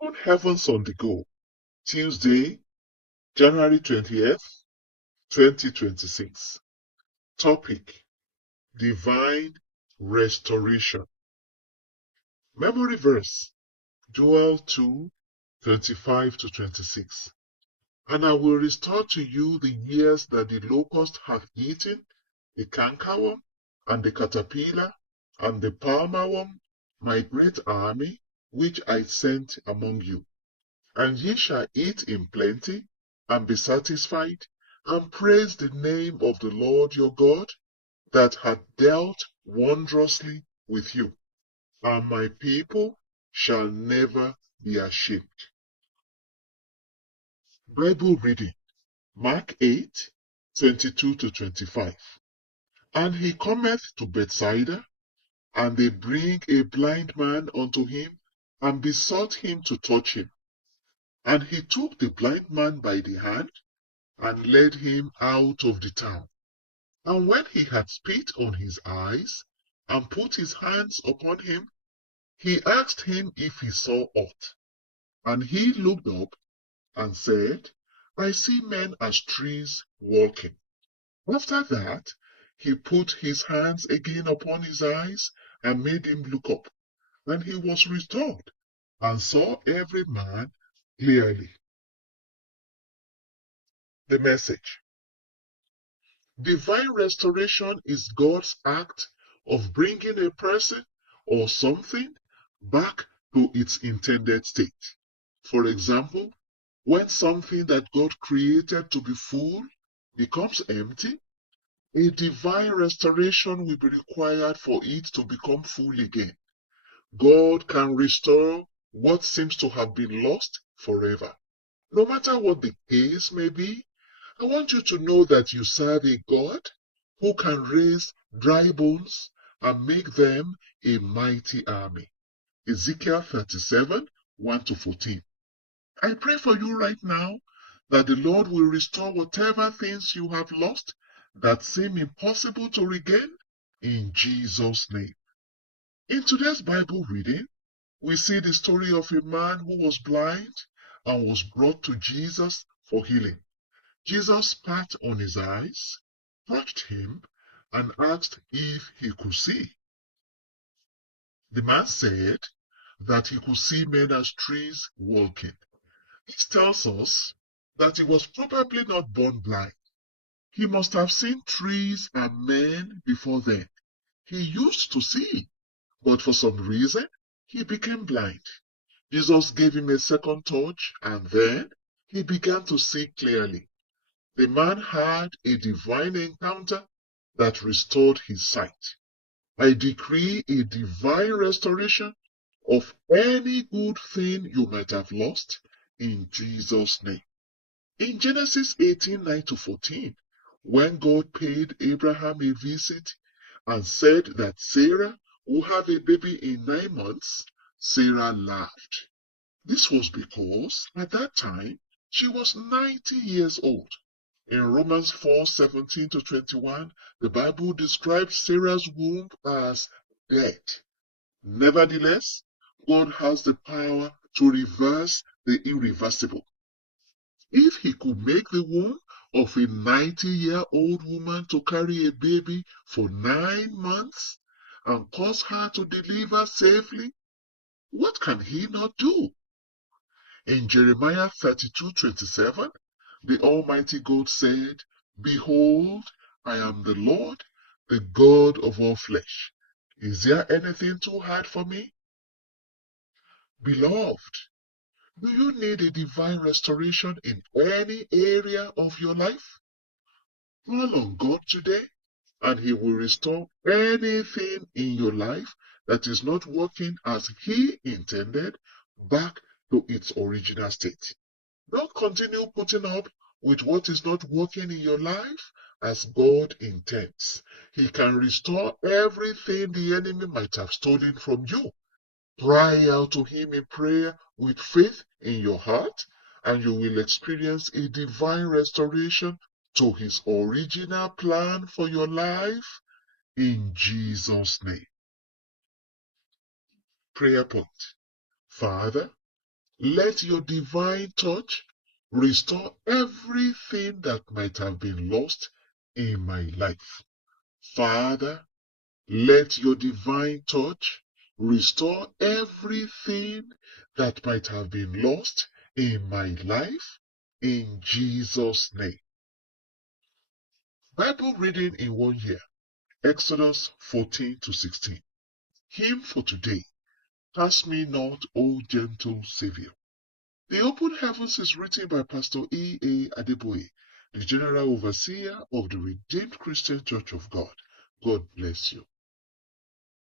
On Heavens on the Go, Tuesday, January 20th, 2026. Topic: Divine Restoration. Memory verse: Joel 2:25-26. And I will restore to you the years that the locust hath eaten, the cankerworm, and the caterpillar, and the palmerworm, my great army, which I sent among you. And ye shall eat in plenty, and be satisfied, and praise the name of the Lord your God, that hath dealt wondrously with you. And my people shall never be ashamed. Bible reading: Mark 8:22-25. And he cometh to Bethsaida, and they bring a blind man unto him, and besought him to touch him. And he took the blind man by the hand, and led him out of the town. And when he had spit on his eyes, and put his hands upon him, he asked him if he saw aught. And he looked up, and said, I see men as trees walking. After that, he put his hands again upon his eyes, and made him look up. And he was restored, and saw every man clearly. The message: divine restoration is God's act of bringing a person or something back to its intended state. For example, when something that God created to be full becomes empty, a divine restoration will be required for it to become full again. God can restore what seems to have been lost forever. No matter what the case may be, I want you to know that you serve a God who can raise dry bones and make them a mighty army. Ezekiel 37:1-14. I pray for you right now that the Lord will restore whatever things you have lost that seem impossible to regain, in Jesus' name. In today's Bible reading, we see the story of a man who was blind and was brought to Jesus for healing. Jesus spat on his eyes, touched him, and asked if he could see. The man said that he could see men as trees walking. This tells us that he was probably not born blind. He must have seen trees and men before then. He used to see, but for some reason, he became blind. Jesus gave him a second touch, and then he began to see clearly. The man had a divine encounter that restored his sight. I decree a divine restoration of any good thing you might have lost in Jesus' name. In Genesis 18:9-14, when God paid Abraham a visit and said that Sarah would have a baby in 9 months, Sarah laughed. This was because at that time she was 90 years old. In Romans 4:17-21, the Bible describes Sarah's womb as dead. Nevertheless, God has the power to reverse the irreversible. If he could make the womb of a 90-year-old woman to carry a baby for 9 months and cause her to deliver safely, what can he not do? In Jeremiah 32:27, the Almighty God said, Behold, I am the Lord, the God of all flesh. Is there anything too hard for me? Beloved, do you need a divine restoration in any area of your life? Call on God today, and He will restore anything in your life that is not working as He intended back to its original state. Don't continue putting up with what is not working in your life as God intends. He can restore everything the enemy might have stolen from you. Cry out to Him in prayer with faith in your heart, and you will experience a divine restoration to His original plan for your life in Jesus' name. Prayer point: Father, Let your divine touch restore everything that might have been lost in my life. Father, let your divine touch restore everything that might have been lost in my life, in Jesus' name. Bible reading in 1 year, Exodus 14 to 16. Hymn for today. Pass me not, O gentle Savior. The Open Heavens is written by Pastor E.A. Adeboye, the General Overseer of the Redeemed Christian Church of God. God bless you.